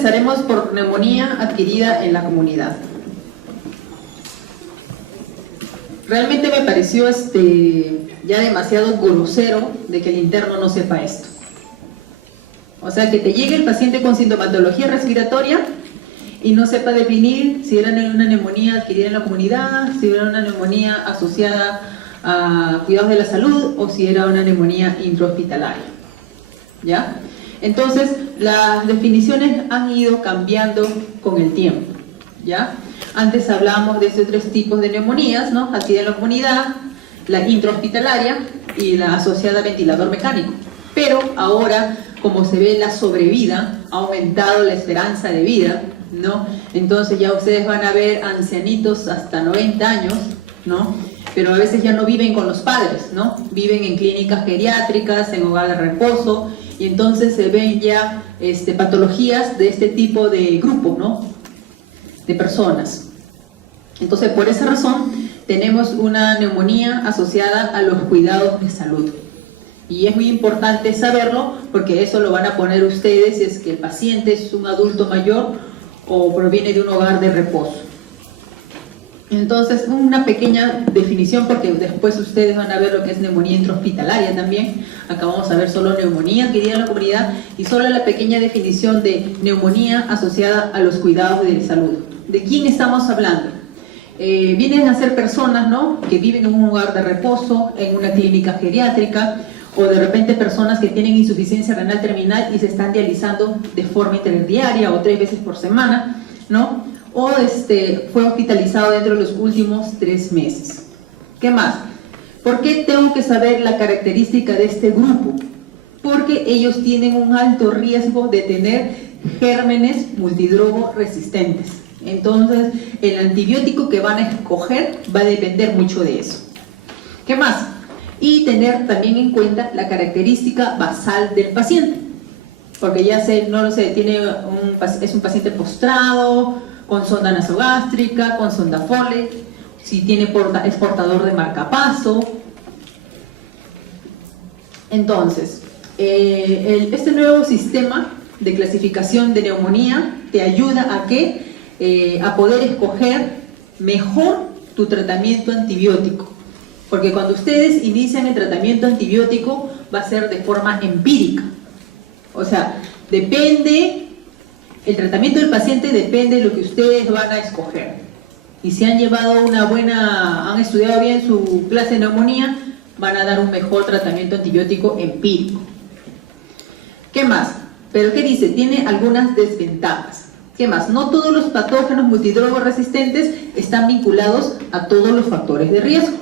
empezaremos por neumonía adquirida en la comunidad. Realmente me pareció ya demasiado grosero de que el interno no sepa esto. O sea, que te llegue el paciente con sintomatología respiratoria y no sepa definir si era una neumonía adquirida en la comunidad, si era una neumonía asociada a cuidados de la salud o si era una neumonía intrahospitalaria. ¿Ya? Entonces, las definiciones han ido cambiando con el tiempo. ¿Ya? Antes hablábamos de esos tres tipos de neumonías, ¿no? Adquirida en la comunidad, la intrahospitalaria y la asociada a ventilador mecánico. Pero ahora, como se ve la sobrevida, ha aumentado la esperanza de vida, ¿no? Entonces ya ustedes van a ver ancianitos hasta 90 años, ¿no? Pero a veces ya no viven con los padres, ¿no? Viven en clínicas geriátricas, en hogar de reposo, y entonces se ven ya patologías de este tipo de grupo, ¿no? De personas. Entonces, por esa razón, tenemos una neumonía asociada a los cuidados de salud. Y es muy importante saberlo porque eso lo van a poner ustedes si es que el paciente es un adulto mayor o proviene de un hogar de reposo. Entonces, una pequeña definición porque después ustedes van a ver lo que es neumonía intrahospitalaria también. Acá vamos a ver solo neumonía adquirida en la comunidad y solo la pequeña definición de neumonía asociada a los cuidados de salud. ¿De quién estamos hablando? Vienen a ser personas, ¿no?, que viven en un hogar de reposo, en una clínica geriátrica, o de repente personas que tienen insuficiencia renal terminal y se están dializando de forma interdiaria o 3 veces por semana, ¿no? O fue hospitalizado dentro de los últimos 3 meses. ¿Qué más? ¿Por qué tengo que saber la característica de este grupo? Porque ellos tienen un alto riesgo de tener gérmenes multidrogo resistentes. Entonces, el antibiótico que van a escoger va a depender mucho de eso. ¿Qué más? Y tener también en cuenta la característica basal del paciente. Porque ya no lo sé, es un paciente postrado, con sonda nasogástrica, con sonda Foley, si es portador de marcapaso. Entonces, este nuevo sistema de clasificación de neumonía te ayuda a poder escoger mejor tu tratamiento antibiótico. Porque cuando ustedes inician el tratamiento antibiótico va a ser de forma empírica. O sea, el tratamiento del paciente depende de lo que ustedes van a escoger. Y si han han estudiado bien su clase de neumonía, van a dar un mejor tratamiento antibiótico empírico. ¿Qué más? Pero ¿qué dice? Tiene algunas desventajas. ¿Qué más? No todos los patógenos multidrogo resistentes están vinculados a todos los factores de riesgo.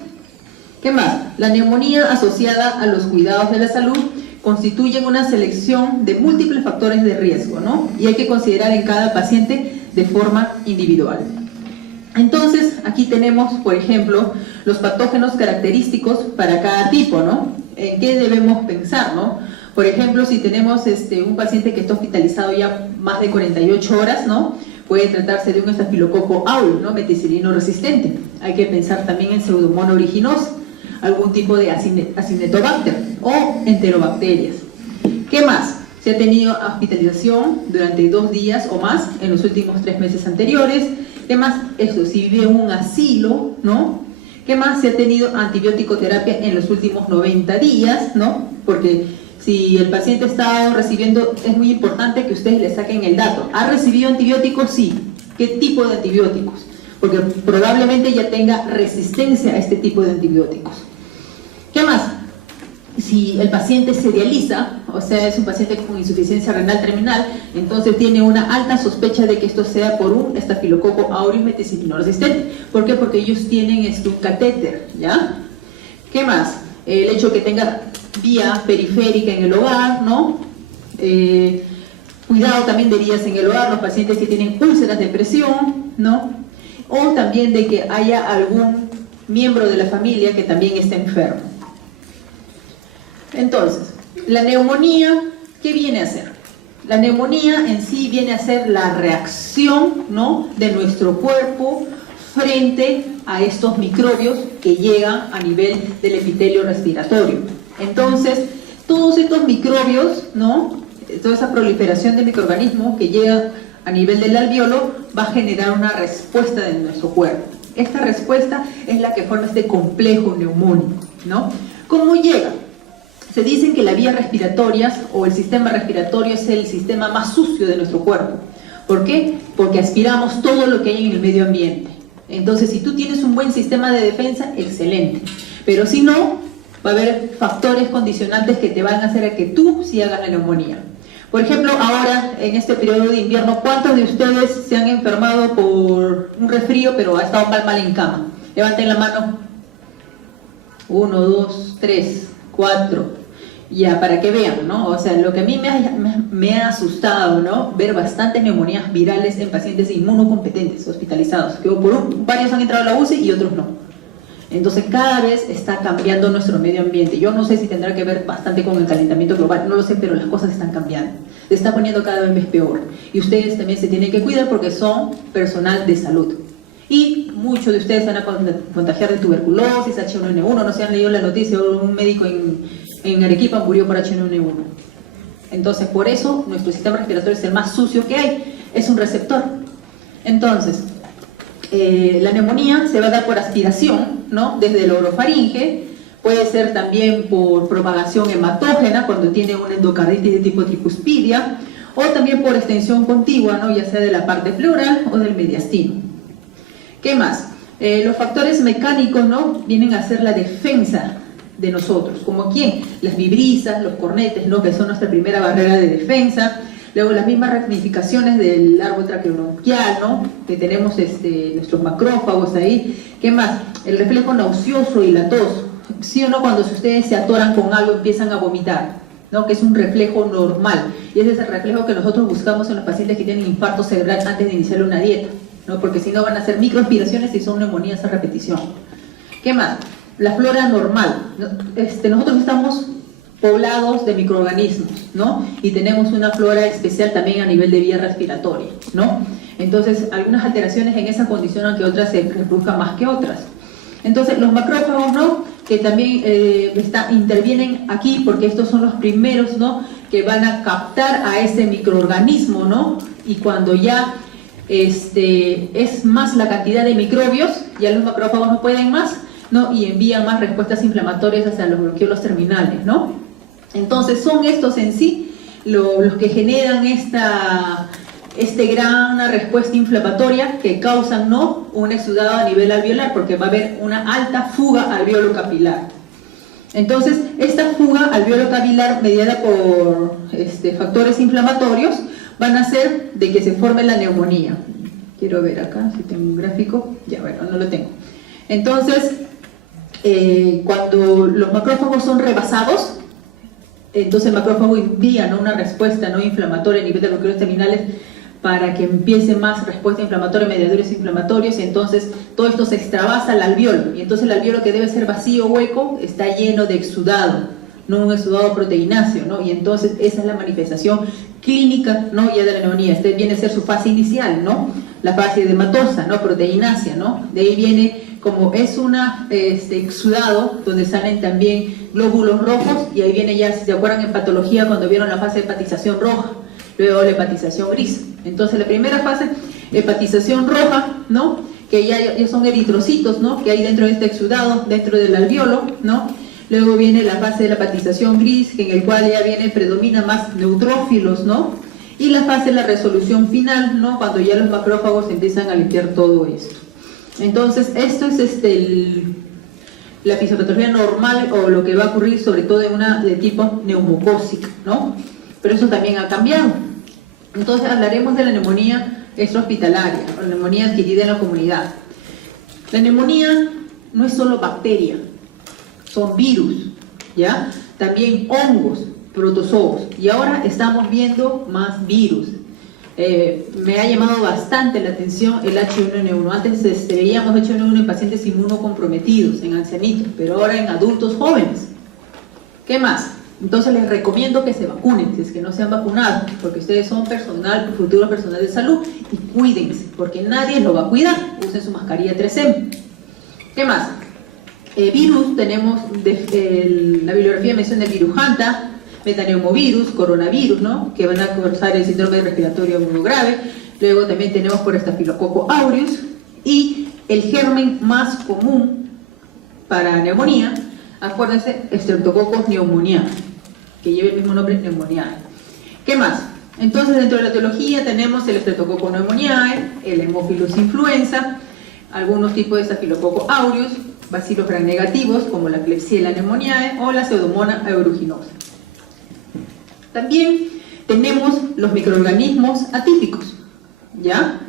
¿Qué más? La neumonía asociada a los cuidados de la salud constituyen una selección de múltiples factores de riesgo, ¿no? Y hay que considerar en cada paciente de forma individual. Entonces, aquí tenemos, por ejemplo, los patógenos característicos para cada tipo, ¿no? ¿En qué debemos pensar, no? Por ejemplo, si tenemos un paciente que está hospitalizado ya más de 48 horas, ¿no?, puede tratarse de un estafilococo aureus, ¿no?, meticilino resistente. Hay que pensar también en Pseudomonas aeruginosa, algún tipo de Acinetobacter o enterobacterias. ¿Qué más? Se ha tenido hospitalización durante 2 días o más en los últimos 3 meses anteriores. ¿Qué más? Eso, si vive en un asilo, ¿no? ¿Qué más? Se ha tenido antibiótico-terapia en los últimos 90 días, ¿no? Porque si el paciente está recibiendo, es muy importante que ustedes le saquen el dato. ¿Ha recibido antibióticos? Sí. ¿Qué tipo de antibióticos? Porque probablemente ya tenga resistencia a este tipo de antibióticos. ¿Qué más? Si el paciente se dializa, o sea, es un paciente con insuficiencia renal terminal, entonces tiene una alta sospecha de que esto sea por un estafilococo aureus meticilino resistente. ¿Por qué? Porque ellos tienen un catéter, ¿ya? ¿Qué más? El hecho que tenga vía periférica en el hogar, ¿no? Cuidado también de heridas en el hogar, los pacientes que tienen úlceras de presión, ¿no? O también de que haya algún miembro de la familia que también esté enfermo. Entonces, la neumonía, ¿qué viene a ser? La neumonía en sí viene a ser la reacción, ¿no?, de nuestro cuerpo frente a estos microbios que llegan a nivel del epitelio respiratorio. Entonces, todos estos microbios, ¿no?, toda esa proliferación de microorganismos que llegan a nivel del alvéolo va a generar una respuesta de nuestro cuerpo. Esta respuesta es la que forma este complejo neumónico, ¿no? ¿Cómo llega? Se dicen que las vías respiratorias o el sistema respiratorio es el sistema más sucio de nuestro cuerpo. ¿Por qué? Porque aspiramos todo lo que hay en el medio ambiente. Entonces, si tú tienes un buen sistema de defensa, excelente. Pero si no, va a haber factores condicionantes que te van a hacer a que tú sí hagas la neumonía. Por ejemplo, ahora, en este periodo de invierno, ¿cuántos de ustedes se han enfermado por un resfrío, pero ha estado mal en cama? Levanten la mano. 1, 2, 3, 4. Ya, para que vean, ¿no? O sea, lo que a mí me ha asustado, ¿no? Ver bastantes neumonías virales en pacientes inmunocompetentes, hospitalizados, que varios han entrado a la UCI y otros no. Entonces, cada vez está cambiando nuestro medio ambiente. Yo no sé si tendrá que ver bastante con el calentamiento global, no lo sé, pero las cosas están cambiando. Se está poniendo cada vez peor. Y ustedes también se tienen que cuidar porque son personal de salud. Y muchos de ustedes se van a contagiar de tuberculosis, H1N1, no se han leído la noticia, un médico en Arequipa murió por H1N1. Entonces, por eso, nuestro sistema respiratorio es el más sucio que hay, es un receptor. Entonces, la neumonía se va a dar por aspiración, ¿no? Desde el orofaringe, puede ser también por propagación hematógena, cuando tiene una endocarditis de tipo tricuspidia, o también por extensión contigua, ¿no? Ya sea de la parte pleural o del mediastino. ¿Qué más? Los factores mecánicos, ¿no? Vienen a ser la defensa de nosotros, como quién, las vibrisas, los cornetes, ¿no? Que son nuestra primera barrera de defensa. Luego las mismas ramificaciones del árbol traqueobronquial, ¿no? Que tenemos nuestros macrófagos ahí. ¿Qué más? El reflejo nauseoso y la tos. ¿Sí o no? Cuando ustedes se atoran con algo empiezan a vomitar, ¿no? Que es un reflejo normal. Y ese es el reflejo que nosotros buscamos en los pacientes que tienen infarto cerebral antes de iniciar una dieta, ¿no? Porque si no van a hacer microaspiraciones y son neumonías a repetición. ¿Qué más? La flora normal. Nosotros estamos poblados de microorganismos, ¿no? Y tenemos una flora especial también a nivel de vía respiratoria, ¿no? Entonces, algunas alteraciones en esa condicionan que otras se reproduzcan más que otras. Entonces, los macrófagos, ¿no? Que también intervienen aquí porque estos son los primeros, ¿no? Que van a captar a ese microorganismo, ¿no? Y cuando ya es más la cantidad de microbios, ya los macrófagos no pueden más, ¿no? Y envían más respuestas inflamatorias hacia los bronquiolos terminales, ¿no? Entonces son estos en sí los que generan esta gran respuesta inflamatoria que causan, ¿no? Un exudado a nivel alveolar, porque va a haber una alta fuga alveolo capilar. Entonces esta fuga alveolo capilar mediada por factores inflamatorios van a hacer de que se forme la neumonía. Quiero ver acá si tengo un gráfico. Ya, bueno, no lo tengo. Entonces, cuando los macrófagos son rebasados, entonces el macrófago envía, ¿no? Una respuesta, ¿no? Inflamatoria a nivel de bronquiolos terminales para que empiece más respuesta inflamatoria, mediadores inflamatorios, y entonces todo esto se extravasa al alveolo, y entonces el alveolo, que debe ser vacío, hueco, está lleno de exudado, no un exudado proteináceo, ¿no? Y entonces esa es la manifestación clínica, ¿no? Ya de la neumonía. Este viene a ser su fase inicial, ¿no? La fase edematosa, ¿no? Proteinácea, ¿no? De ahí viene, como es una exudado, donde salen también glóbulos rojos, y ahí viene ya, si se acuerdan en patología, cuando vieron la fase de hepatización roja, luego la hepatización gris. Entonces la primera fase, hepatización roja, ¿no? Que ya son eritrocitos, ¿no? Que hay dentro de este exudado, dentro del alveolo, ¿no? Luego viene la fase de la hepatización gris, en el cual ya predomina más neutrófilos, ¿no? Y la fase de la resolución final, ¿no? Cuando ya los macrófagos empiezan a limpiar todo esto. Entonces, esto es la fisiopatología normal, o lo que va a ocurrir sobre todo en una de tipo neumocócica, ¿no? Pero eso también ha cambiado. Entonces hablaremos de la neumonía extrahospitalaria, o la neumonía adquirida en la comunidad. La neumonía no es solo bacteria, son virus, ¿ya? También hongos, protozoos, y ahora estamos viendo más virus. Me ha llamado bastante la atención el H1N1. Antes veíamos H1N1 en pacientes inmunocomprometidos, en ancianitos, pero ahora en adultos jóvenes. ¿Qué más? Entonces les recomiendo que se vacunen, si es que no se han vacunado, porque ustedes son futuro personal de salud, y cuídense, porque nadie lo va a cuidar. Usen su mascarilla 3M. ¿Qué más? Virus, tenemos la bibliografía menciona el virus Hanta, metaneumovirus, coronavirus, ¿no? Que van a causar el síndrome respiratorio agudo grave. Luego también tenemos por Staphylococcus aureus, y el germen más común para neumonía, acuérdense, Streptococcus pneumoniae, que lleva el mismo nombre, pneumoniae. ¿Qué más? Entonces, dentro de la etiología tenemos el Streptococcus pneumoniae, el Haemophilus influenza, algunos tipos de Staphylococcus aureus, bacilos gram negativos como la Klebsiella pneumoniae o la Pseudomonas aeruginosa. También tenemos los microorganismos atípicos, ¿ya?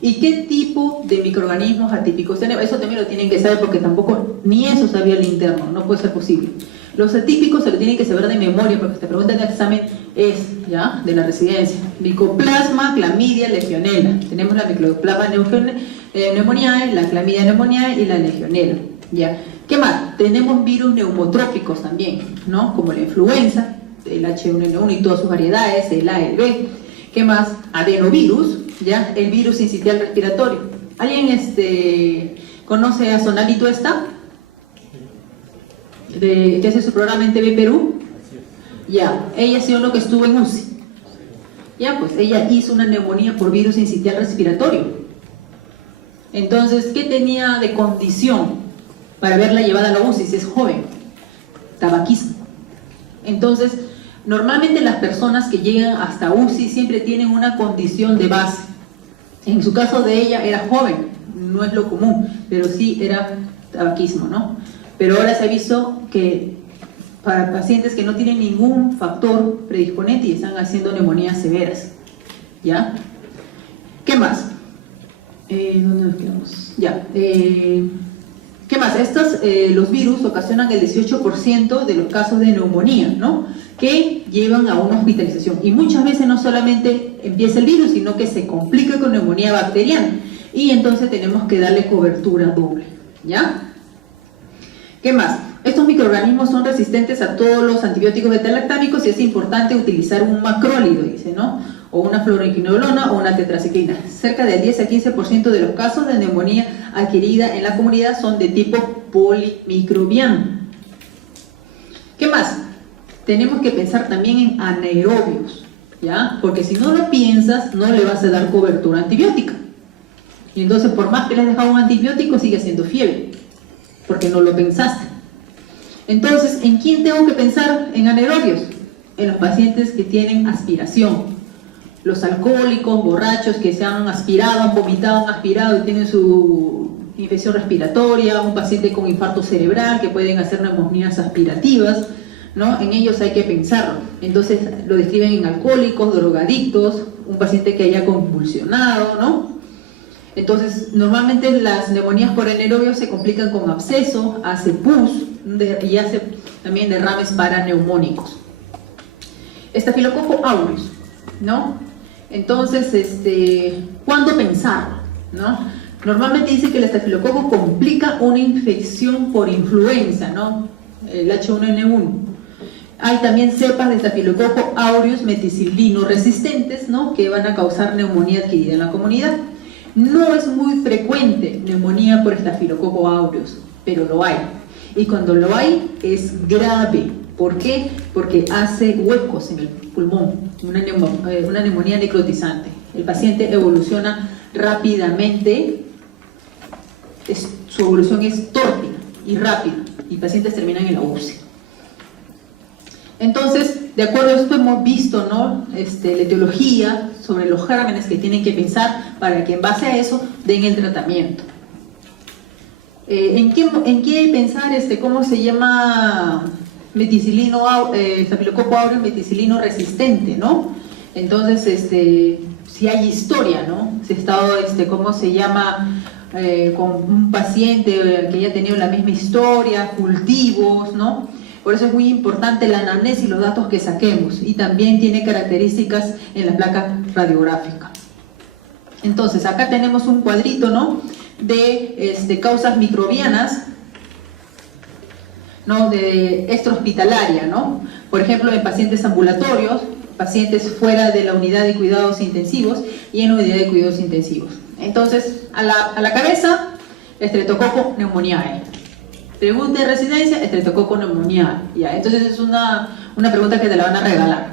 ¿Y qué tipo de microorganismos atípicos tenemos? Eso también lo tienen que saber porque tampoco ni eso sabía el interno, no puede ser posible. Los atípicos se lo tienen que saber de memoria porque esta pregunta de examen es, ¿ya?, de la residencia. Mycoplasma, clamidia, legionela. Tenemos la Mycoplasma pneumoniae, la clamidia pneumoniae y la legionela, ¿ya? ¿Qué más? Tenemos virus neumotrópicos también, ¿no? Como la influenza, el H1N1 y todas sus variedades, el A, el B. ¿Qué más? Adenovirus, ¿ya? El virus sincitial respiratorio. ¿Alguien conoce a Sonali Tuesta? Que hace su programa en TV Perú. Ya, ella ha sido lo que estuvo en UCI. Ya, pues ella hizo una neumonía por virus sincitial respiratorio. Entonces, ¿qué tenía de condición para haberla llevada a la UCI si es joven? Tabaquismo. Entonces, normalmente las personas que llegan hasta UCI siempre tienen una condición de base. En su caso de ella era joven, no es lo común, pero sí era tabaquismo, ¿no? Pero ahora se ha visto que para pacientes que no tienen ningún factor predisponente y están haciendo neumonías severas, ¿ya? ¿Qué más? ¿Dónde nos quedamos? Ya. ¿Qué más? Los virus ocasionan el 18% de los casos de neumonía, ¿no?, que llevan a una hospitalización. Y muchas veces no solamente empieza el virus, sino que se complica con neumonía bacteriana. Y entonces tenemos que darle cobertura doble, ¿ya? ¿Qué más? Estos microorganismos son resistentes a todos los antibióticos beta-lactámicos y es importante utilizar un macrólido, dice, ¿no?, o una fluoroquinolona o una tetraciclina. Cerca del 10 a 15% de los casos de neumonía adquirida en la comunidad son de tipo polimicrobiano. ¿Qué más? Tenemos que pensar también en anaerobios, ¿ya? Porque si no lo piensas, no le vas a dar cobertura antibiótica. Y entonces, por más que le has dejado un antibiótico, sigue haciendo fiebre, porque no lo pensaste. Entonces, ¿en quién tengo que pensar en anaerobios? En los pacientes que tienen aspiración. Los alcohólicos, borrachos que se han aspirado, han vomitado, han aspirado y tienen su infección respiratoria, un paciente con infarto cerebral que pueden hacer neumonías aspirativas, ¿no? En ellos hay que pensarlo. Entonces lo describen en alcohólicos, drogadictos, un paciente que haya convulsionado, ¿no? Entonces normalmente las neumonías por anaerobios se complican con absceso, hace pus y hace también derrames paraneumónicos. Staphylococcus aureus, ¿no? Entonces, ¿cuándo pensar? ¿No? Normalmente dice que el estafilococo complica una infección por influenza, ¿no?, el H1N1. Hay también cepas de Staphylococcus aureus meticilino resistentes, ¿no?, que van a causar neumonía adquirida en la comunidad. No es muy frecuente neumonía por Staphylococcus aureus, pero lo hay. Y cuando lo hay, es grave. ¿Por qué? Porque hace huecos en el pulmón, una neumonía necrotizante. El paciente evoluciona rápidamente, su evolución es tórpida y rápida, y pacientes terminan en la UCI. Entonces, de acuerdo a esto hemos visto, ¿no?, la etiología sobre los gérmenes que tienen que pensar para que en base a eso den el tratamiento. ¿En qué pensar cómo se llama Staphylococcus aureus meticilino resistente, ¿no? Entonces, si hay historia, ¿no? Si ha estado, ¿cómo se llama? Con un paciente que haya tenido la misma historia, cultivos, ¿no? Por eso es muy importante la anamnesis y los datos que saquemos, y también tiene características en la placa radiográfica. Entonces, acá tenemos un cuadrito, ¿no?, de causas microbianas, ¿no?, de extrahospitalaria, ¿no? Por ejemplo, en pacientes ambulatorios, pacientes fuera de la unidad de cuidados intensivos y en la unidad de cuidados intensivos. Entonces, a la cabeza, Streptococcus pneumoniae. Pregunta de residencia, Streptococcus pneumoniae. Ya, entonces es una pregunta que te la van a regalar.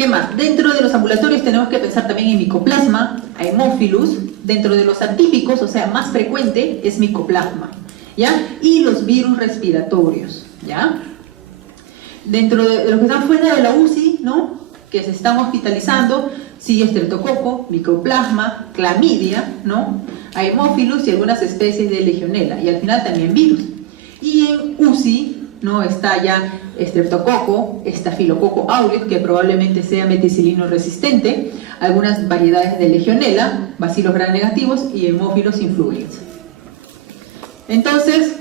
¿Qué más? Dentro de los ambulatorios tenemos que pensar también en Mycoplasma, Haemophilus. Dentro de los atípicos, o sea, más frecuente, es Mycoplasma, ¿ya? Y los virus respiratorios, ¿ya? Dentro de los que están fuera de la UCI, ¿no?, que se están hospitalizando, sigue Streptococo, Mycoplasma, Clamidia, ¿no?, Haemophilus y algunas especies de Legionella, y al final también virus. Y en UCI, ¿no?, está ya Streptococo, Estafilococo aureus, que probablemente sea meticilino resistente, algunas variedades de Legionella, bacilos gram negativos y Haemophilus influenza. Entonces,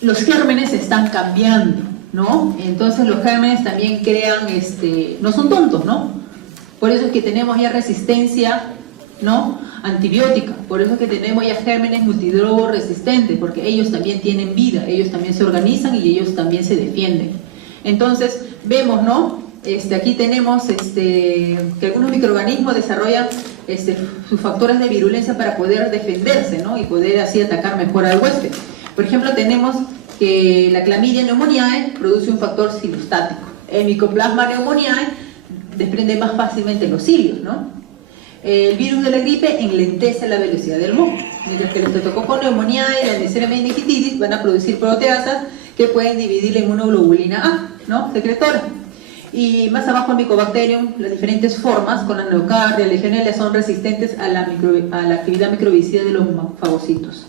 los gérmenes están cambiando, ¿no? Entonces los gérmenes también crean, no son tontos, ¿no? Por eso es que tenemos ya resistencia, ¿no?, antibiótica, por eso es que tenemos ya gérmenes multidrogo resistentes, porque ellos también tienen vida, ellos también se organizan y ellos también se defienden. Entonces vemos, ¿no?, aquí tenemos que algunos microorganismos desarrollan sus factores de virulencia para poder defenderse, ¿no?, y poder así atacar mejor al huésped. Por ejemplo, tenemos que la Clamidia pneumoniae produce un factor cilostático, el Mycoplasma pneumoniae desprende más fácilmente los cilios, ¿no? El virus de la gripe enlentece la velocidad del moco, mientras que el Streptococcus pneumoniae y la Neisseria meningitidis van a producir proteasas que pueden dividir la inmunoglobulina A, ¿no?, secretora. Y más abajo el Mycobacterium, las diferentes formas, con la neocardia, Legionella, son resistentes a la actividad microbicida de los fagocitos.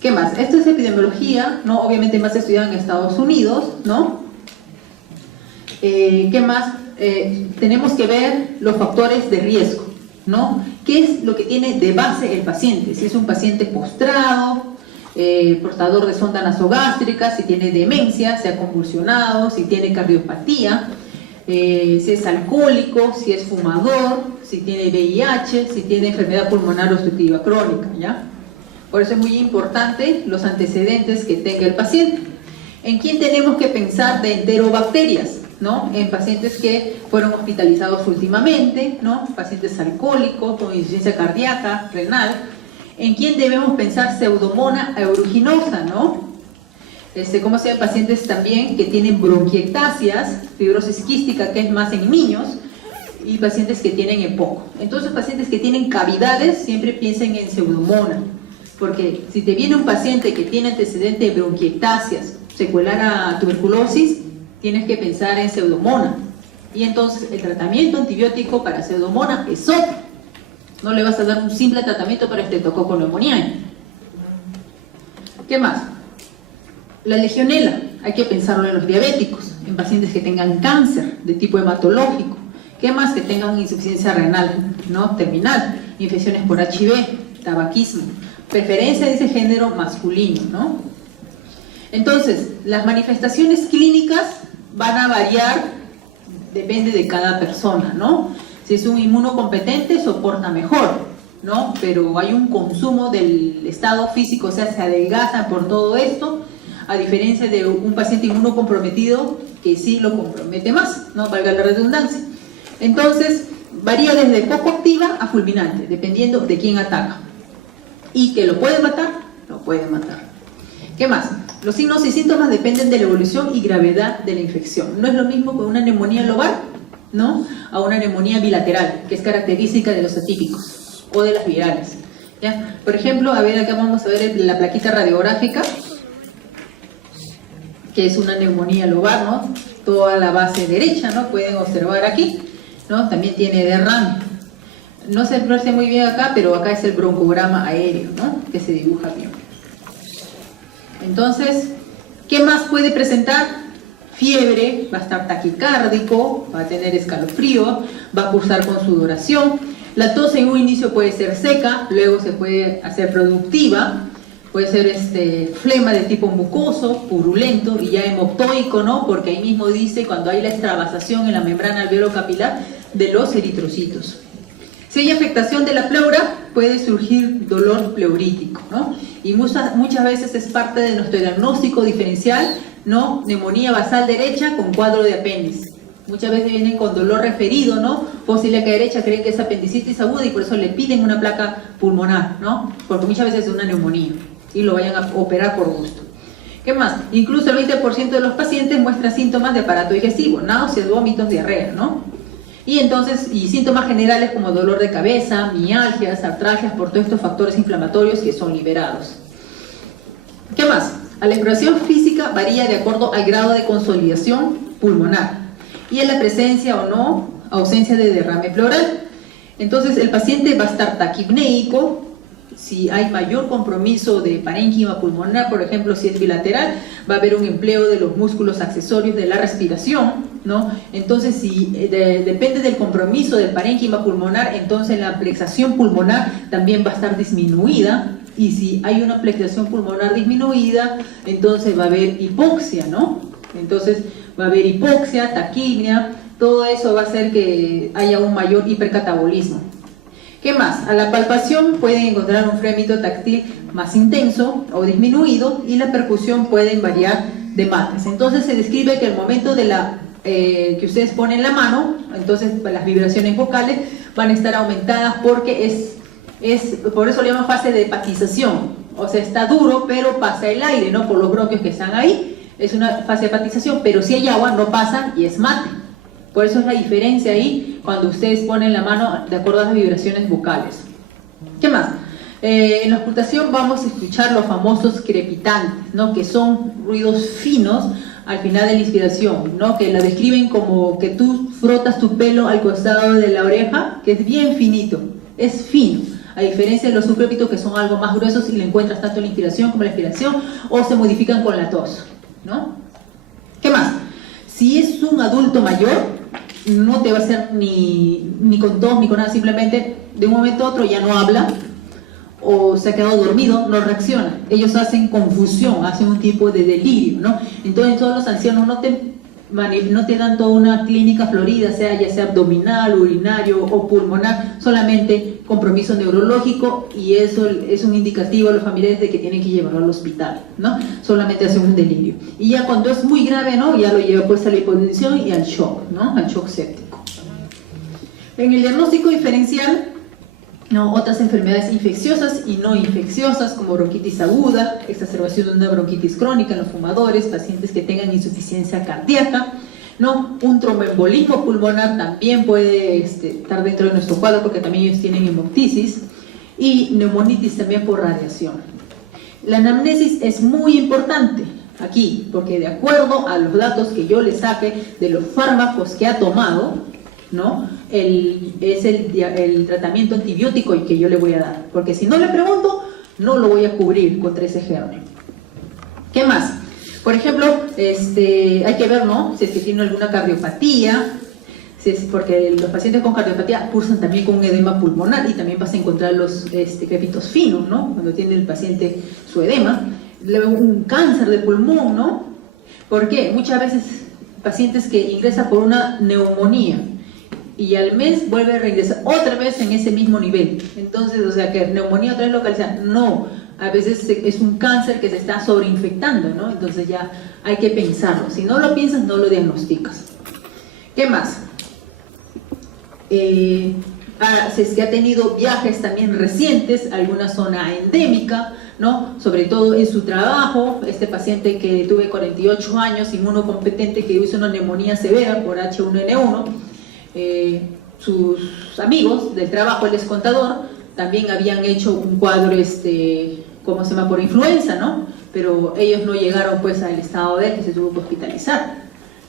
¿Qué más? Esto es epidemiología, ¿no?, obviamente más estudiada en Estados Unidos, ¿no? ¿Qué más? Tenemos que ver los factores de riesgo, ¿no? ¿Qué es lo que tiene de base el paciente? Si es un paciente postrado, portador de sonda nasogástrica, si tiene demencia, si ha convulsionado, si tiene cardiopatía, si es alcohólico, si es fumador, si tiene VIH, si tiene enfermedad pulmonar obstructiva crónica, ¿ya? Por eso es muy importante los antecedentes que tenga el paciente. ¿En quién tenemos que pensar de enterobacterias? ¿No? En pacientes que fueron hospitalizados últimamente, ¿no?, pacientes alcohólicos con insuficiencia cardíaca, renal. ¿En quién debemos pensar? Pseudomonas aeruginosa, ¿no? ¿Cómo se llama? Pacientes también que tienen bronquiectasias, fibrosis quística, que es más en niños, y pacientes que tienen EPOC. Entonces, pacientes que tienen cavidades, siempre piensen en Pseudomonas, porque si te viene un paciente que tiene antecedente de bronquiectasias, secuelar a tuberculosis, tienes que pensar en Pseudomonas. Y entonces el tratamiento antibiótico para Pseudomonas es otro. No le vas a dar un simple tratamiento para Streptococcus pneumoniae. ¿Qué más? La Legionella, hay que pensarlo en los diabéticos, en pacientes que tengan cáncer de tipo hematológico. ¿Qué más? Que tengan insuficiencia renal, ¿no?, terminal, infecciones por HIV, tabaquismo. Preferencia de ese género masculino, ¿no? Entonces, las manifestaciones clínicas van a variar, depende de cada persona, ¿no? Si es un inmunocompetente, soporta mejor, ¿no? Pero hay un consumo del estado físico, o sea, se adelgazan por todo esto, a diferencia de un paciente inmunocomprometido que sí lo compromete más, ¿no?, valga la redundancia. Entonces, varía desde poco activa a fulminante, dependiendo de quién ataca. ¿Y que lo puede matar? Lo puede matar. ¿Qué más? Los signos y síntomas dependen de la evolución y gravedad de la infección. No es lo mismo con una neumonía lobar, ¿no?, a una neumonía bilateral, que es característica de los atípicos o de las virales, ¿ya? Por ejemplo, a ver, acá vamos a ver la plaquita radiográfica, que es una neumonía lobar, ¿no? Toda la base derecha, ¿no? Pueden observar aquí, ¿no? También tiene derrame. No se aprecia muy bien acá, pero acá es el broncograma aéreo, ¿no?, que se dibuja bien. Entonces, ¿qué más puede presentar? Fiebre, va a estar taquicárdico, va a tener escalofrío, va a cursar con sudoración. La tos en un inicio puede ser seca, luego se puede hacer productiva, puede ser flema de tipo mucoso, purulento y ya hemoptoico, ¿no?, porque ahí mismo dice cuando hay la extravasación en la membrana alveolo-capilar de los eritrocitos. Si hay afectación de la pleura, puede surgir dolor pleurítico, ¿no? Y muchas veces es parte de nuestro diagnóstico diferencial, ¿no? Neumonía basal derecha con cuadro de apéndice. Muchas veces vienen con dolor referido, ¿no? Fosa ilíaca derecha, creen que es apendicitis aguda y por eso le piden una placa pulmonar, ¿no? Porque muchas veces es una neumonía y lo vayan a operar por gusto. ¿Qué más? Incluso el 20% de los pacientes muestra síntomas de aparato digestivo, náuseas, vómitos, diarrea, ¿no? Y entonces, y síntomas generales como dolor de cabeza, mialgias, artralgias, por todos estos factores inflamatorios que son liberados. ¿Qué más? La exploración física varía de acuerdo al grado de consolidación pulmonar y a la presencia o no, ausencia de derrame pleural. Entonces, el paciente va a estar taquipnéico. Si hay mayor compromiso de parénquima pulmonar, por ejemplo, si es bilateral, va a haber un empleo de los músculos accesorios de la respiración, ¿no? Entonces, si depende del compromiso del parénquima pulmonar, entonces la plexación pulmonar también va a estar disminuida, y si hay una plexación pulmonar disminuida, entonces va a haber hipoxia, ¿no? Entonces, va a haber hipoxia, taquipnea, todo eso va a hacer que haya un mayor hipercatabolismo. ¿Qué más? A la palpación pueden encontrar un frémito táctil más intenso o disminuido, y la percusión pueden variar de mates. Entonces se describe que al momento de que ustedes ponen la mano, entonces las vibraciones vocales van a estar aumentadas, porque por eso le llaman fase de hepatización. O sea, está duro, pero pasa el aire, ¿no? Por los bronquios que están ahí, es una fase de hepatización, pero si hay agua no pasa y es mate. Por eso es la diferencia ahí cuando ustedes ponen la mano de acuerdo a las vibraciones vocales. ¿Qué más? En la auscultación vamos a escuchar los famosos crepitantes, ¿no? Que son ruidos finos al final de la inspiración, ¿no? Que la describen como que tú frotas tu pelo al costado de la oreja, que es bien finito, es fino, a diferencia de los subcrépitos, que son algo más gruesos y le encuentras tanto en la inspiración como en la expiración, o se modifican con la tos, ¿no? ¿Qué más? Si es un adulto mayor, no te va a hacer ni con tos ni con nada, simplemente de un momento a otro ya no habla, o se ha quedado dormido, no reacciona. Ellos hacen confusión, hacen un tipo de delirio, ¿no? Entonces todos los ancianos no te dan toda una clínica florida, ya sea abdominal, urinario o pulmonar, solamente compromiso neurológico, y eso es un indicativo a los familiares de que tienen que llevarlo al hospital, ¿no? Solamente hacen un delirio. Y ya cuando es muy grave, ¿no? Ya lo lleva pues a la hipotensión y al shock, ¿no? Al shock séptico. En el diagnóstico diferencial, ¿no? Otras enfermedades infecciosas y no infecciosas, como bronquitis aguda, exacerbación de una bronquitis crónica en los fumadores, pacientes que tengan insuficiencia cardíaca, ¿no? Un tromboembolismo pulmonar también puede estar dentro de nuestro cuadro, porque también ellos tienen hemoptisis, y neumonitis también por radiación. La anamnesis es muy importante aquí, porque de acuerdo a los datos que yo le saque de los fármacos que ha tomado, ¿no? Es el tratamiento antibiótico que yo le voy a dar, porque si no le pregunto, no lo voy a cubrir contra ese germen. ¿Qué más? Por ejemplo, hay que ver, ¿no? Si es que tiene alguna cardiopatía, porque los pacientes con cardiopatía cursan también con un edema pulmonar, y también vas a encontrar los crépitos finos, ¿no? Cuando tiene el paciente su edema. Luego un cáncer de pulmón, ¿no? ¿Por qué? Muchas veces pacientes que ingresan por una neumonía, y al mes vuelve a regresar otra vez en ese mismo nivel. Entonces, o sea, que neumonía otra vez localizada, no, a veces es un cáncer que se está sobreinfectando, ¿no? Entonces ya hay que pensarlo. Si no lo piensas, no lo diagnosticas. ¿Qué más? Si es que ha tenido viajes también recientes a alguna zona endémica, ¿no? Sobre todo en su trabajo, este paciente que tuve 48 años, inmunocompetente, que hizo una neumonía severa por H1N1, sus amigos del trabajo, el excontador, también habían hecho un cuadro, ¿cómo se llama?, por influenza, ¿no? Pero ellos no llegaron pues al estado de que se tuvo que hospitalizar,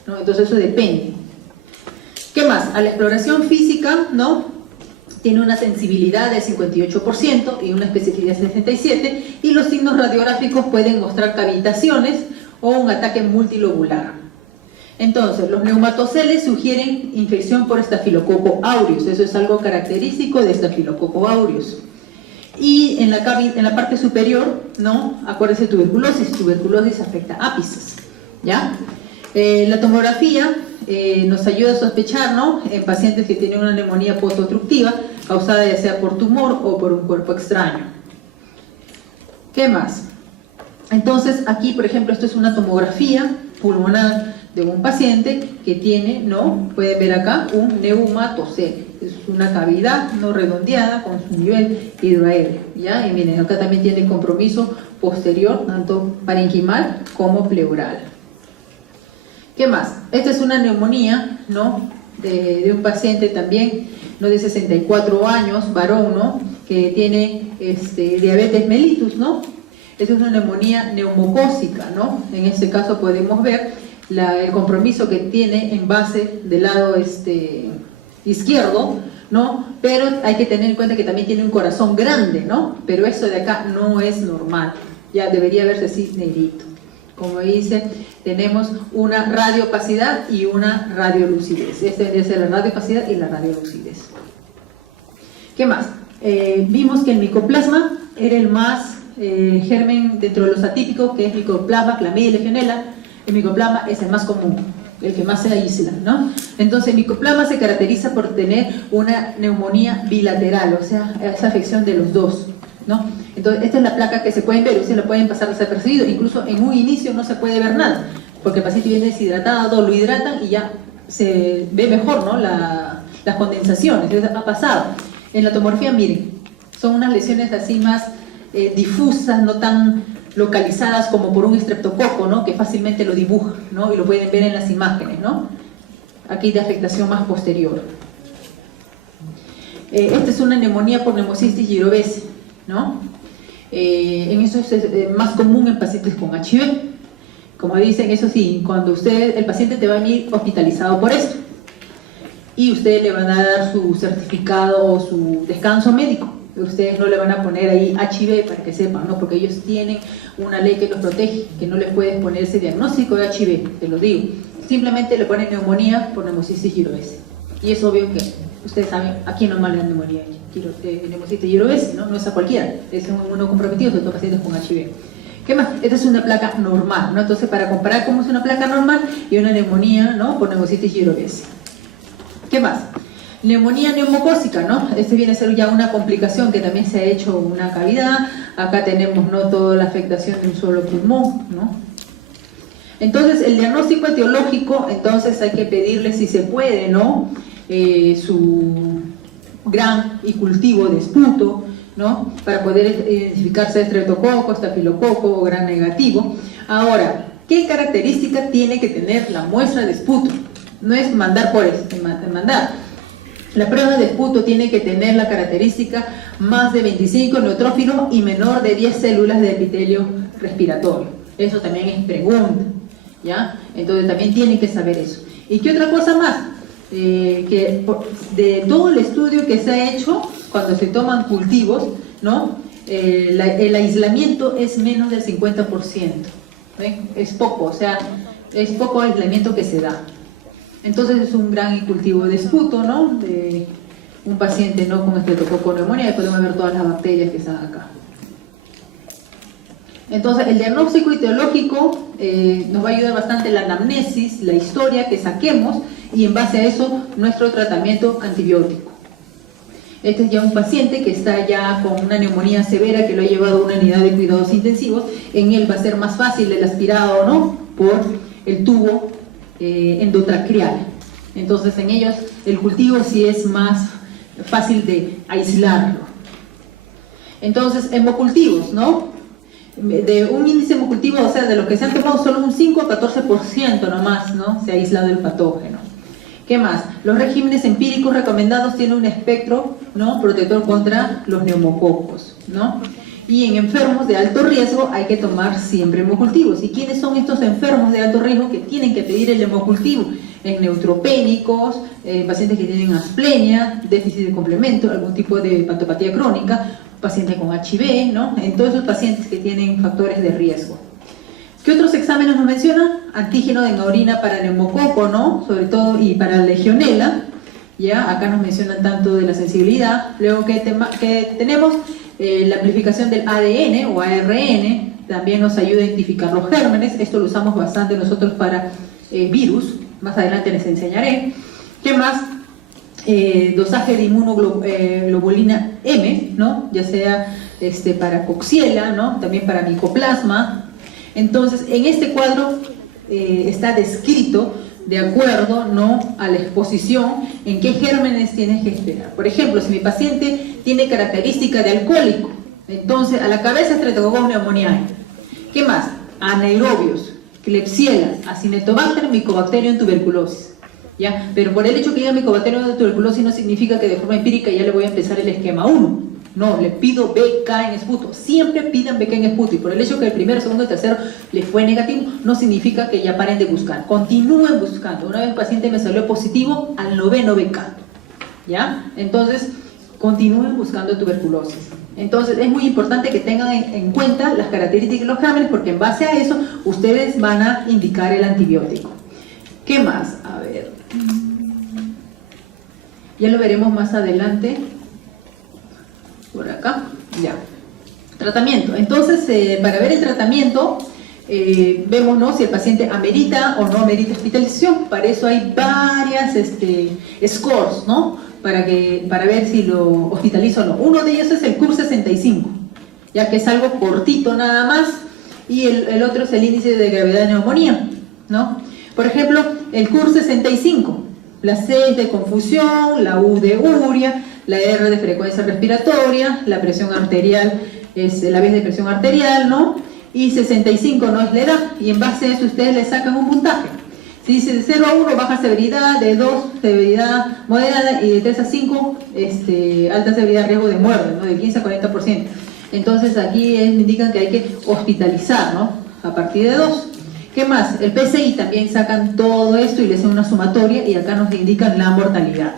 ¿no? Entonces eso depende. ¿Qué más? A la exploración física, ¿no? Tiene una sensibilidad del 58% y una especificidad del 67%, y los signos radiográficos pueden mostrar cavitaciones o un ataque multilobular. Entonces, los neumatoceles sugieren infección por Staphylococcus aureus. Eso es algo característico de Staphylococcus aureus. Y en la parte superior, ¿no? Acuérdense, tuberculosis afecta ápices, ¿ya? La tomografía nos ayuda a sospechar, ¿no? En pacientes que tienen una neumonía postobstructiva causada ya sea por tumor o por un cuerpo extraño. ¿Qué más? Entonces, aquí, por ejemplo, esto es una tomografía pulmonar de un paciente que tiene, ¿no? Pueden ver acá un neumatocele. es una cavidad no redondeada con su nivel hidroaéreo, ¿ya? Y miren, acá también tiene compromiso posterior, tanto parenquimal como pleural. ¿Qué más? Esta es una neumonía, ¿no? De un paciente también, ¿no? De 64 años, varón, ¿no? Que tiene diabetes mellitus, ¿no? Esta es una neumonía neumocócica, ¿no? En este caso podemos ver el compromiso que tiene en base del lado izquierdo, ¿no? Pero hay que tener en cuenta que también tiene un corazón grande, ¿no? Pero eso de acá no es normal, ya debería verse así negrito. Como dice, tenemos una radioopacidad y una radiolucidez. Esta debería ser la radioopacidad y la radiolucidez. ¿Qué más? Vimos que el micoplasma era el más germen dentro de los atípicos, que es micoplasma, clamidia y legionela. El micoplasma es el más común, el que más se aísla, ¿no? Entonces, el micoplasma se caracteriza por tener una neumonía bilateral, o sea, esa afección de los dos, ¿no? Entonces, esta es la placa que se pueden ver, ustedes la pueden pasar desapercibido, incluso en un inicio no se puede ver nada, porque el paciente viene deshidratado, lo hidratan y ya se ve mejor, ¿no? Las condensaciones, eso ha pasado. En la tomografía, miren, son unas lesiones así más difusas, no tan localizadas como por un estreptococo, ¿no? Que fácilmente lo dibujan, ¿no? Y lo pueden ver en las imágenes, ¿no? Aquí de afectación más posterior. Esta es una neumonía por neumocistis girovese, ¿no? En eso es más común en pacientes con HIV. Como dicen, eso sí, cuando el paciente te va a venir hospitalizado por esto y ustedes le van a dar su certificado o su descanso médico. Ustedes no le van a poner ahí HIV para que sepan, ¿no? Porque ellos tienen una ley que los protege, que no les pueden poner ese diagnóstico de HIV, te lo digo. Simplemente le ponen neumonía por neumocistis girovese. Y es obvio que ustedes saben a quién nomás le dan neumonía neumocistis girovese, ¿no? No es a cualquiera, es un inmunocomprometido, sobre todo pacientes con HIV. ¿Qué más? Esta es una placa normal, ¿no? Entonces, para comparar cómo es una placa normal y una neumonía, ¿no? Por neumocistis girovese. ¿Qué más? Neumonía neumocócica, ¿no? Este viene a ser ya una complicación que también se ha hecho una cavidad. Acá tenemos, ¿no? Toda la afectación de un solo pulmón, ¿no? Entonces, el diagnóstico etiológico, entonces hay que pedirle si se puede, ¿no? Su gram y cultivo de esputo, ¿no? Para poder identificarse estreptococo, estafilococo o gram negativo. Ahora, ¿qué característica tiene que tener la muestra de esputo? No es mandar por mandar. La prueba de esputo tiene que tener la característica más de 25 neutrófilos y menor de 10 células de epitelio respiratorio. Eso también es pregunta, ¿ya? Entonces también tienen que saber eso. ¿Y qué otra cosa más? Que de todo el estudio que se ha hecho, cuando se toman cultivos, ¿no? El aislamiento es menos del 50%. ¿Ven? Es poco, o sea, es poco aislamiento que se da. Entonces es un gran cultivo de esputo, ¿no? De un paciente, ¿no? Con estreptococo neumonía, y podemos ver todas las bacterias que están acá. Entonces el diagnóstico etiológico nos va a ayudar bastante la anamnesis, la historia que saquemos, y en base a eso nuestro tratamiento antibiótico. Este es ya un paciente que está ya con una neumonía severa que lo ha llevado a una unidad de cuidados intensivos. En él va a ser más fácil el aspirado, ¿no? Por el tubo endotraqueal. Entonces en ellos el cultivo sí es más fácil de aislarlo. Entonces hemocultivos, ¿no? De un índice hemocultivo, o sea, de los que se han tomado solo un 5 a 14% nomás, ¿no? Se ha aislado el patógeno. ¿Qué más? Los regímenes empíricos recomendados tienen un espectro, ¿no? Protector contra los neumococos, ¿no? Y en enfermos de alto riesgo hay que tomar siempre hemocultivos. ¿Y quiénes son estos enfermos de alto riesgo que tienen que pedir el hemocultivo? En neutropénicos, pacientes que tienen asplenia, déficit de complemento, algún tipo de hepatopatía crónica, pacientes con HIV, ¿no? En todos esos pacientes que tienen factores de riesgo. ¿Qué otros exámenes nos mencionan? Antígeno en orina para neumococo, ¿no? Sobre todo, y para legionela. Ya, acá nos mencionan tanto de la sensibilidad. Luego que tenemos la amplificación del ADN o ARN, también nos ayuda a identificar los gérmenes. Esto lo usamos bastante nosotros para virus. Más adelante les enseñaré. ¿Qué más? Dosaje de inmunoglobulina M, ¿no? Ya sea para Coxiella, ¿no? También para micoplasma. Entonces, en este cuadro está descrito de acuerdo, ¿no?, a la exposición, en qué gérmenes tienes que esperar. Por ejemplo, si mi paciente tiene característica de alcohólico, entonces a la cabeza Streptococcus pneumoniae. ¿Qué más? Anaerobios, Klebsiella, Acinetobacter, Mycobacterium tuberculosis. ¿Ya? Pero por el hecho que diga Mycobacterium tuberculosis no significa que de forma empírica ya le voy a empezar el esquema 1. No, le pido BK en esputo. Siempre pidan BK en esputo. Y por el hecho que el primero, segundo y tercero les fue negativo, no significa que ya paren de buscar. Continúen buscando. Una vez el paciente me salió positivo, al noveno BK. ¿Ya? Entonces, continúen buscando tuberculosis. Entonces, es muy importante que tengan en cuenta las características de los gérmenes, porque en base a eso, ustedes van a indicar el antibiótico. ¿Qué más? A ver. Ya lo veremos más adelante. Por acá. Ya. Tratamiento. Entonces, para ver el tratamiento, vemos, ¿no?, si el paciente amerita o no amerita hospitalización. Para eso hay varias scores, ¿no?, para ver si lo hospitalizo o no. Uno de ellos es el CUR 65, ya que es algo cortito nada más, y el otro es el índice de gravedad de neumonía, ¿no? Por ejemplo, el CUR 65, la C es de confusión, la U de urea, la R de frecuencia respiratoria, la presión arterial es la vez de presión arterial, ¿no? Y 65 no es la edad, y en base a eso ustedes le sacan un puntaje. Si dice de 0 a 1, baja severidad, de 2, severidad moderada, y de 3 a 5, alta severidad, riesgo de muerte, ¿no?, de 15 a 40%. Entonces aquí me indican que hay que hospitalizar, ¿no?, a partir de 2. ¿Qué más? El PCI también sacan todo esto y le hacen una sumatoria, y acá nos indican la mortalidad.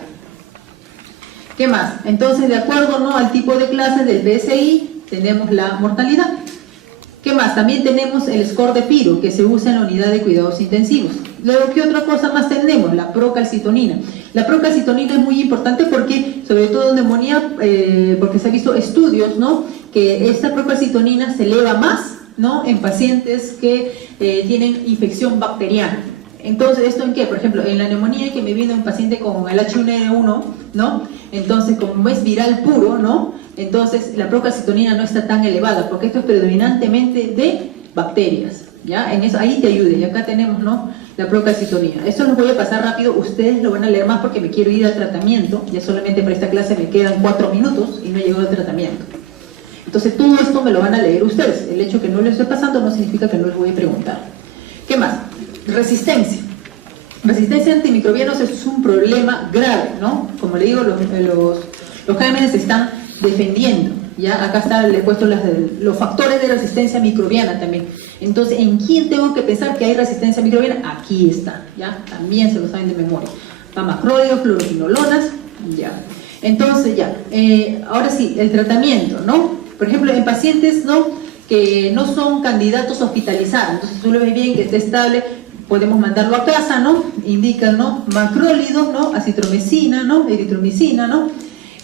¿Qué más? Entonces, de acuerdo, ¿no?, al tipo de clases del PSI, tenemos la mortalidad. ¿Qué más? También tenemos el score de Piro, que se usa en la unidad de cuidados intensivos. Luego, ¿qué otra cosa más tenemos? La procalcitonina. La procalcitonina es muy importante porque, sobre todo en neumonía, porque se ha visto estudios, ¿no?, que esta procalcitonina se eleva más, ¿no?, en pacientes que tienen infección bacteriana. Entonces, ¿esto en qué? Por ejemplo, en la neumonía que me vino un paciente con el H1N1, ¿no? Entonces, como es viral puro, ¿no?, entonces la procalcitonina no está tan elevada, porque esto es predominantemente de bacterias, ¿ya? En eso, ahí te ayude, y acá tenemos, ¿no?, la procalcitonina. Esto los voy a pasar rápido, ustedes lo van a leer más porque me quiero ir al tratamiento, ya solamente para esta clase me quedan 4 minutos y no llego al tratamiento. Entonces, todo esto me lo van a leer ustedes. El hecho que no les estoy pasando no significa que no les voy a preguntar. ¿Qué más? Resistencia. Resistencia a antimicrobianos es un problema grave, ¿no? Como le digo, los gérmenes se están defendiendo. Ya acá está, le he puesto los factores de resistencia microbiana también. Entonces, ¿en quién tengo que pensar que hay resistencia microbiana? Aquí está, ¿ya? También se lo saben de memoria. Macrólidos, fluoroquinolonas, ya. Entonces, ya. Ahora sí, el tratamiento, ¿no? Por ejemplo, en pacientes, ¿no?, que no son candidatos a hospitalizar, entonces tú lo ves bien, que esté estable, podemos mandarlo a casa, ¿no? Indican, ¿no?, macrólidos, ¿no?, acitromicina, ¿no?, eritromicina, ¿no?,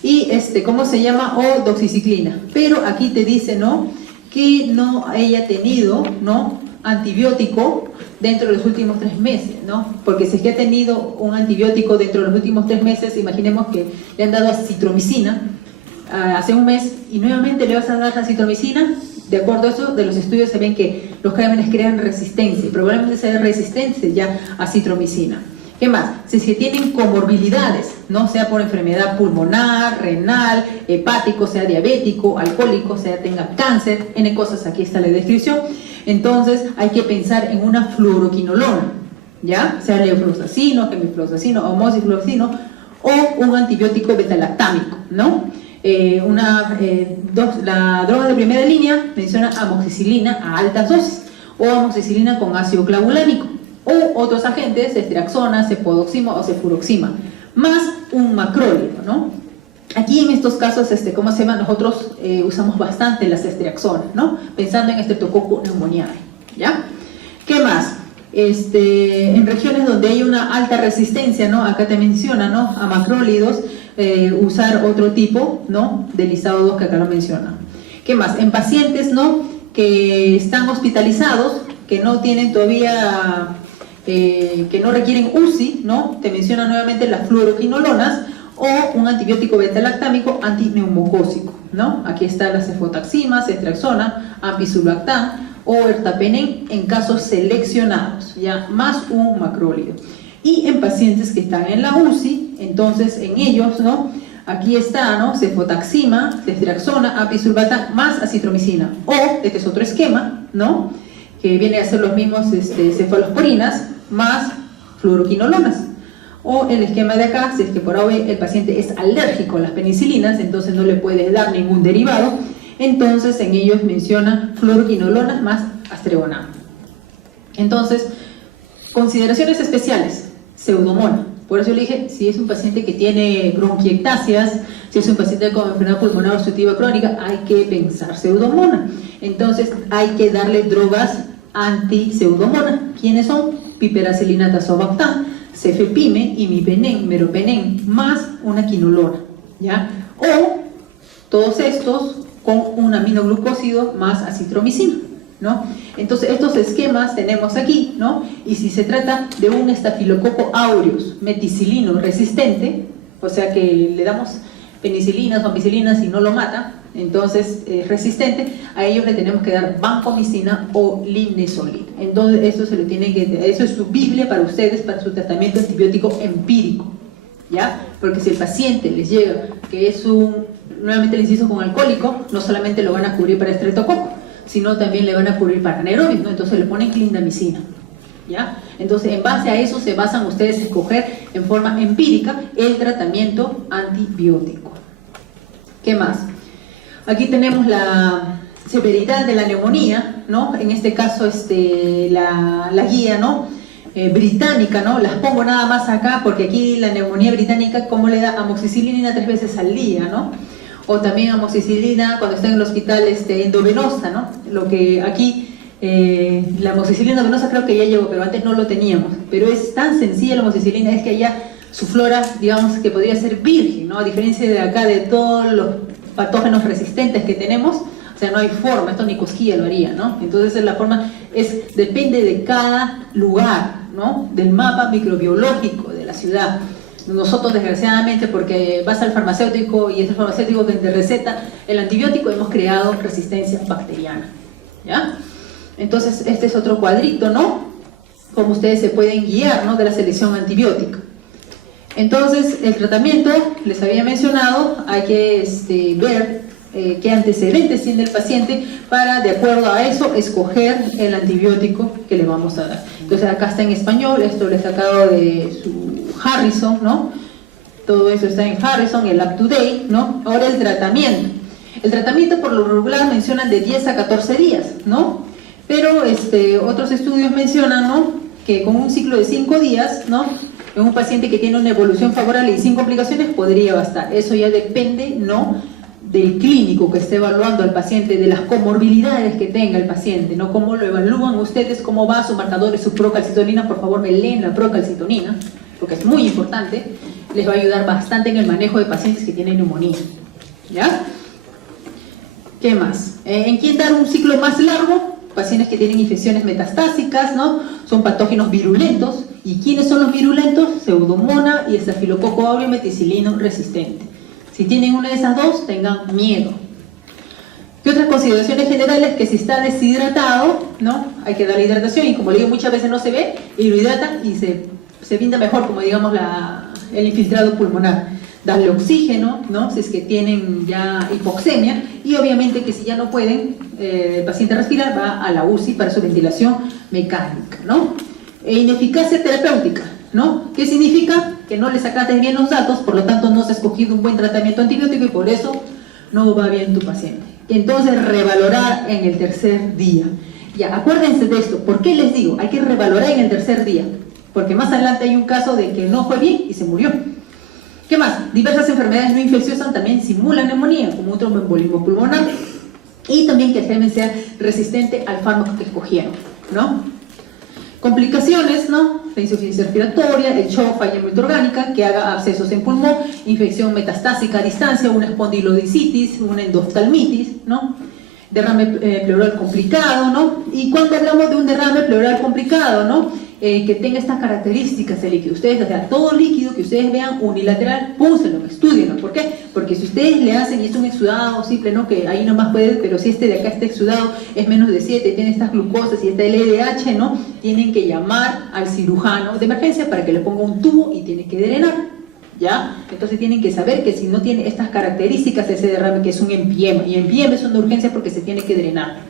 y ¿cómo se llama? O doxiciclina. Pero aquí te dice, ¿no?, que no haya tenido, ¿no?, antibiótico dentro de los últimos 3 meses, ¿no? Porque si es que ha tenido un antibiótico dentro de los últimos 3 meses, imaginemos que le han dado acitromicina hace un mes y nuevamente le vas a dar acitromicina. De acuerdo a eso, de los estudios se ven que los gérmenes crean resistencia, y probablemente sea resistencia ya a acitromicina. ¿Qué más? Si es que tienen comorbilidades, ¿no?, sea por enfermedad pulmonar, renal, hepático, sea diabético, alcohólico, sea tenga cáncer, N cosas, aquí está la descripción. Entonces hay que pensar en una fluoroquinolona, ¿ya? Sea levofloxacino, gemifloxacino, o moxifloxacino, o un antibiótico betalactámico, ¿no? La droga de primera línea menciona amoxicilina a altas dosis, o amoxicilina con ácido clavulánico, o otros agentes, ceftriaxona, cepodoxima o cefuroxima, más un macrólido, ¿no? Aquí en estos casos, ¿cómo se llama? Nosotros usamos bastante la ceftriaxona, ¿no?, pensando en Streptococcus pneumoniae, ¿ya? ¿Qué más? En regiones donde hay una alta resistencia, ¿no?, acá te menciona, ¿no?, a macrólidos, usar otro tipo, ¿no?, de listado 2 que acá lo menciona. ¿Qué más? En pacientes, ¿no?, que están hospitalizados, que no tienen todavía, que no requieren UCI, ¿no?, te menciona nuevamente las fluoroquinolonas, o un antibiótico beta-lactámico antineumocócico, ¿no? Aquí está la cefotaxima, ceftriaxona, ampicilactán o ertapenem en casos seleccionados, ya, más un macrólido. Y en pacientes que están en la UCI, entonces en ellos, ¿no? Aquí está, ¿no? Cefotaxima, ceftriaxona, apisulbatan más acitromicina. O, este es otro esquema, ¿no? Que viene a ser los mismos cefalosporinas más fluoroquinolonas. O el esquema de acá, si es que por ahora el paciente es alérgico a las penicilinas, entonces no le puedes dar ningún derivado, entonces en ellos menciona fluoroquinolonas más astreonam. Entonces, consideraciones especiales, pseudomona. Por eso le dije, si es un paciente que tiene bronquiectasias, si es un paciente con enfermedad pulmonar obstructiva crónica, hay que pensar pseudomona. Entonces hay que darle drogas anti-pseudomona. ¿Quiénes son? Piperacilina tazobactam, cefepime, imipenem, meropenem, más una quinolona, ¿ya? O todos estos con un aminoglucósido más acitromicina, ¿no? Entonces estos esquemas tenemos aquí, ¿no? Y si se trata de un estafilococo aureus meticilino resistente, o sea que le damos penicilinas o ampicilinas y no lo mata, entonces es resistente, a ellos le tenemos que dar vancomicina o linezolid. Entonces eso es su Biblia para ustedes, para su tratamiento antibiótico empírico, ¿ya? Porque si el paciente les llega que es nuevamente el inciso con alcohólico, no solamente lo van a cubrir para estreptococo, sino también le van a cubrir para anaerobios, ¿no? Entonces le ponen clindamicina, ¿ya? Entonces en base a eso se basan ustedes en escoger en forma empírica el tratamiento antibiótico. ¿Qué más? Aquí tenemos la severidad de la neumonía, ¿no? En este caso la guía, ¿no? Británica, ¿no? Las pongo nada más acá porque aquí la neumonía británica, ¿cómo le da? Amoxicilina 3 veces al día, ¿no? O también amoxicilina cuando está en el hospital endovenosa, ¿no? Lo que aquí, la amoxicilina endovenosa creo que ya llegó, pero antes no lo teníamos. Pero es tan sencilla la amoxicilina, es que allá su flora, digamos que podría ser virgen, ¿no? A diferencia de acá, de todos los patógenos resistentes que tenemos, o sea, no hay forma, esto ni Cosquilla lo haría, ¿no? Entonces la forma depende de cada lugar, ¿no? Del mapa microbiológico de la ciudad. Nosotros, desgraciadamente, porque vas al farmacéutico y es el farmacéutico que te receta el antibiótico, hemos creado resistencia bacteriana, ¿ya? Entonces, este es otro cuadrito, ¿no? Como ustedes se pueden guiar, ¿no? De la selección antibiótica. Entonces, el tratamiento, les había mencionado, hay que ver qué antecedentes tiene el paciente para, de acuerdo a eso, escoger el antibiótico que le vamos a dar. Entonces, acá está en español, esto lo he sacado de su Harrison, ¿no? Todo eso está en Harrison, el Up to Date, ¿no? Ahora el tratamiento. El tratamiento por lo regular mencionan de 10 a 14 días, ¿no? Pero otros estudios mencionan, ¿no? Que con un ciclo de 5 días, ¿no? En un paciente que tiene una evolución favorable y sin complicaciones podría bastar. Eso ya depende, ¿no? Del clínico que esté evaluando al paciente, de las comorbilidades que tenga el paciente, ¿no? Cómo lo evalúan ustedes, cómo va su marcador de su procalcitonina. Por favor, me leen la procalcitonina, porque es muy importante, les va a ayudar bastante en el manejo de pacientes que tienen neumonía, ¿ya? ¿Qué más? ¿En quién dar un ciclo más largo? Pacientes que tienen infecciones metastásicas, ¿no? Son patógenos virulentos. ¿Y quiénes son los virulentos? Pseudomonas y estafilococo aureus meticilino resistente. Si tienen una de esas dos, tengan miedo. ¿Qué otras consideraciones generales? Que si está deshidratado, ¿no? Hay que darle hidratación, y como le digo, muchas veces no se ve, y lo hidratan y se brinda mejor, como digamos el infiltrado pulmonar. Darle oxígeno, ¿no? Si es que tienen ya hipoxemia, y obviamente que si ya no pueden el paciente respirar, va a la UCI para su ventilación mecánica, ¿no? Ineficacia terapéutica, ¿no? ¿Qué significa? Que no le sacaste bien los datos, por lo tanto no se ha escogido un buen tratamiento antibiótico y por eso no va bien tu paciente. Entonces, revalorar en el tercer día. Ya, acuérdense de esto. ¿Por qué les digo? Hay que revalorar en el tercer día, porque más adelante hay un caso de que no fue bien y se murió. ¿Qué más? Diversas enfermedades no infecciosas también simulan neumonía, como un tromboembolismo pulmonar, y también que el germen sea resistente al fármaco que escogieron, ¿no? Complicaciones, ¿no? La insuficiencia respiratoria, el shock, falla multiorgánica, que haga abscesos en pulmón, infección metastásica a distancia, una espondilodicitis, una endoftalmitis, ¿no? Derrame pleural complicado, ¿no? Y cuando hablamos de un derrame pleural complicado, ¿no? que tenga estas características el líquido. Ustedes, o sea, todo líquido que ustedes vean unilateral, úsenlo, estudienlo. ¿Por qué? Porque si ustedes le hacen, y es un exudado simple, ¿no? Que ahí nomás puede, pero si este de acá, este exudado, es menos de 7, tiene estas glucosas y este LDH, ¿no? Tienen que llamar al cirujano de emergencia para que le ponga un tubo y tiene que drenar, ¿ya? Entonces tienen que saber que si no tiene estas características ese derrame, que es un empiema, y empiema es una urgencia porque se tiene que drenar.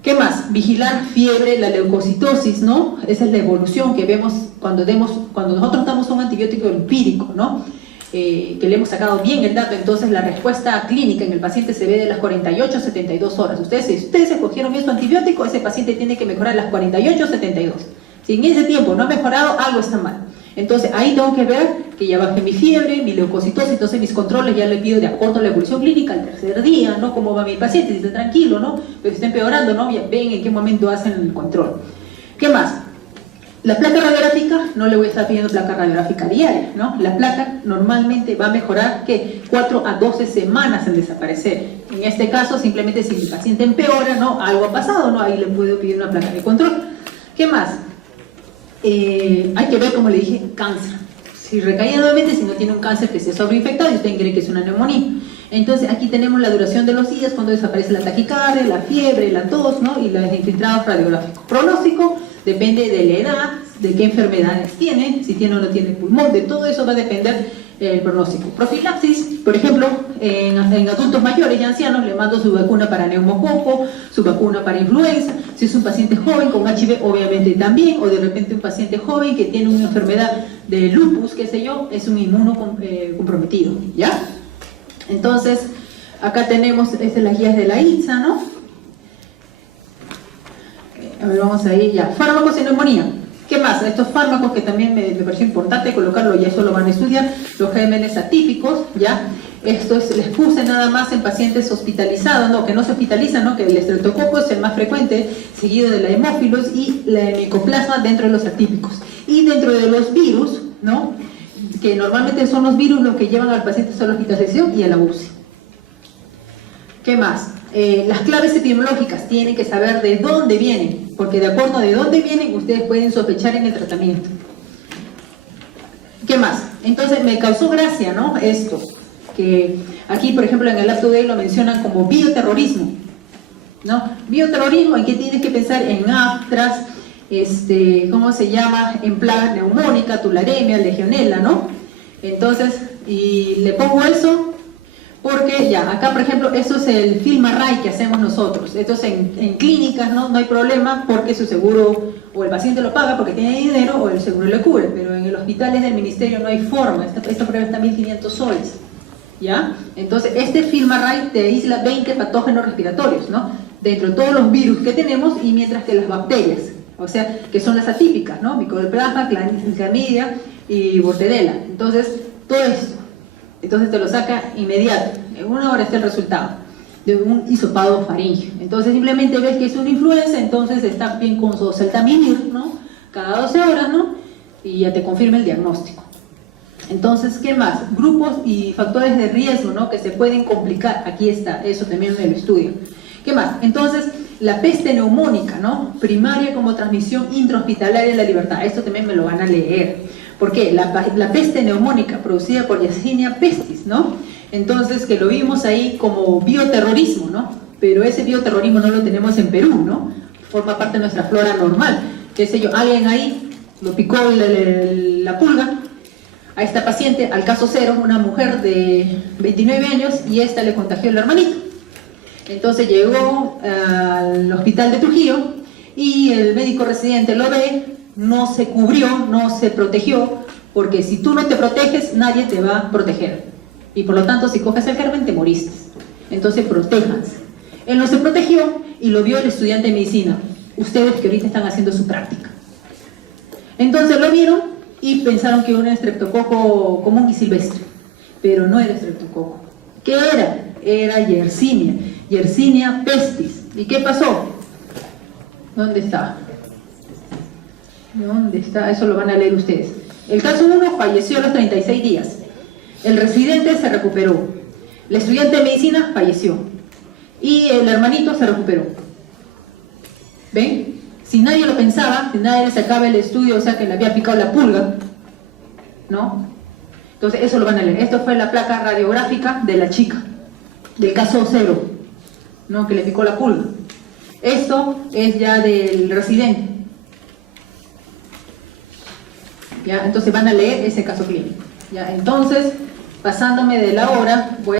¿Qué más? Vigilar fiebre, la leucocitosis, ¿no? Esa es la evolución que vemos cuando nosotros damos un antibiótico empírico, ¿no? Que le hemos sacado bien el dato, entonces la respuesta clínica en el paciente se ve de las 48 a 72 horas. Si ustedes escogieron bien su antibiótico, ese paciente tiene que mejorar las 48 a 72. Si en ese tiempo no ha mejorado, algo está mal. Entonces ahí tengo que ver que ya bajé mi fiebre, mi leucocitosis, entonces mis controles ya le pido de acuerdo a la evolución clínica al tercer día, ¿no? Cómo va mi paciente, si está tranquilo, ¿no? Pero si está empeorando, ¿no? Ya ven en qué momento hacen el control. ¿Qué más? La placa radiográfica, no le voy a estar pidiendo placa radiográfica diaria, ¿no? La placa normalmente va a mejorar, ¿qué? 4 a 12 semanas en desaparecer. En este caso, simplemente si el paciente empeora, ¿no? Algo ha pasado, ¿no? Ahí le puedo pedir una placa de control. ¿Qué más? Hay que ver, como le dije, cáncer. Si recae nuevamente, si no tiene un cáncer que esté sobreinfectado y usted cree que es una neumonía. Entonces aquí tenemos la duración de los días, cuando desaparece la taquicardia, la fiebre, la tos, ¿no? Y los infiltrados radiográficos. Pronóstico depende de la edad, de qué enfermedades tiene, si tiene o no tiene pulmón, de todo eso va a depender el pronóstico. Profilaxis, por ejemplo, en adultos mayores y ancianos le mando su vacuna para neumococo, su vacuna para influenza. Si es un paciente joven con HIV, obviamente también, o de repente un paciente joven que tiene una enfermedad de lupus, qué sé yo, es un inmunocomprometido, ¿ya? Entonces, acá tenemos las guías de la INSA, ¿no? A ver, vamos a ir ya. Fármacos y neumonía. ¿Qué más? Estos fármacos que también me pareció importante colocarlo, ya eso lo van a estudiar, los GMLs atípicos, ¿ya? Esto les puse nada más en pacientes hospitalizados, no, que no se hospitalizan, ¿no? Que el estreptococo es el más frecuente, seguido de la hemófilos y la micoplasma dentro de los atípicos. Y dentro de los virus, ¿no? Que normalmente son los virus los que llevan al paciente a la hospitalización y a la UCI. ¿Qué más? Las claves epidemiológicas tienen que saber de dónde vienen, porque de acuerdo a de dónde vienen, ustedes pueden sospechar en el tratamiento. ¿Qué más? Entonces me causó gracia, ¿no? Esto, que aquí, por ejemplo, en el Up to Date lo mencionan como bioterrorismo, ¿no? Bioterrorismo, ¿en qué tienes que pensar? En aftras, ¿cómo se llama? En plaga neumónica, tularemia, legionela, ¿no? Entonces, y le pongo eso porque ya, acá por ejemplo, eso es el FilmArray que hacemos nosotros. Esto es en clínicas, ¿no? No hay problema porque su seguro, o el paciente lo paga porque tiene dinero, o el seguro le cubre, pero en el hospital del ministerio no hay forma, esta prueba está 1.500 soles, ¿ya? Entonces, este FilmArray te aísla 20 patógenos respiratorios, ¿no? Dentro de todos los virus que tenemos, y mientras que las bacterias, o sea, que son las atípicas, ¿no? Mycoplasma, clamidia y Bordetella. Entonces, todo esto. Entonces te lo saca inmediato, en 1 hora está el resultado de un hisopado faríngeo. Entonces simplemente ves que es una influenza, entonces está bien con oseltamivir, ¿no? Cada 12 horas, ¿no? Y ya te confirma el diagnóstico. Entonces, ¿qué más? Grupos y factores de riesgo, ¿no? Que se pueden complicar, aquí está, eso también en el estudio. ¿Qué más? Entonces, la peste neumónica, ¿no? Primaria como transmisión intrahospitalaria de la libertad, esto también me lo van a leer. ¿Por qué? La peste neumónica producida por Yersinia pestis, ¿no? Entonces, que lo vimos ahí como bioterrorismo, ¿no? Pero ese bioterrorismo no lo tenemos en Perú, ¿no? Forma parte de nuestra flora normal. Qué sé yo, alguien ahí lo picó la pulga a esta paciente, al caso 0, una mujer de 29 años, y esta le contagió el hermanito. Entonces llegó al hospital de Trujillo y el médico residente lo ve, no se cubrió, no se protegió, porque si tú no te proteges, nadie te va a proteger. Y por lo tanto, si coges el germen, te moriste. Entonces, protéjanse. Él no se protegió y lo vio el estudiante de medicina. Ustedes que ahorita están haciendo su práctica. Entonces lo vieron y pensaron que era un estreptococo común y silvestre. Pero no era estreptococo. ¿Qué era? Era Yersinia. Yersinia pestis. ¿Y qué pasó? ¿Dónde está? ¿Dónde está? Eso lo van a leer ustedes. El caso 1 falleció a los 36 días. El residente se recuperó. El estudiante de medicina falleció. Y el hermanito se recuperó. ¿Ven? Si nadie lo pensaba, si nadie le sacaba el estudio, o sea que le había picado la pulga, ¿no? Entonces eso lo van a leer. Esto fue la placa radiográfica de la chica, del caso 0, ¿no? Que le picó la pulga. Esto es ya del residente. ¿Ya? Entonces van a leer ese caso clínico. ¿Ya? Entonces, pasándome de la hora, voy a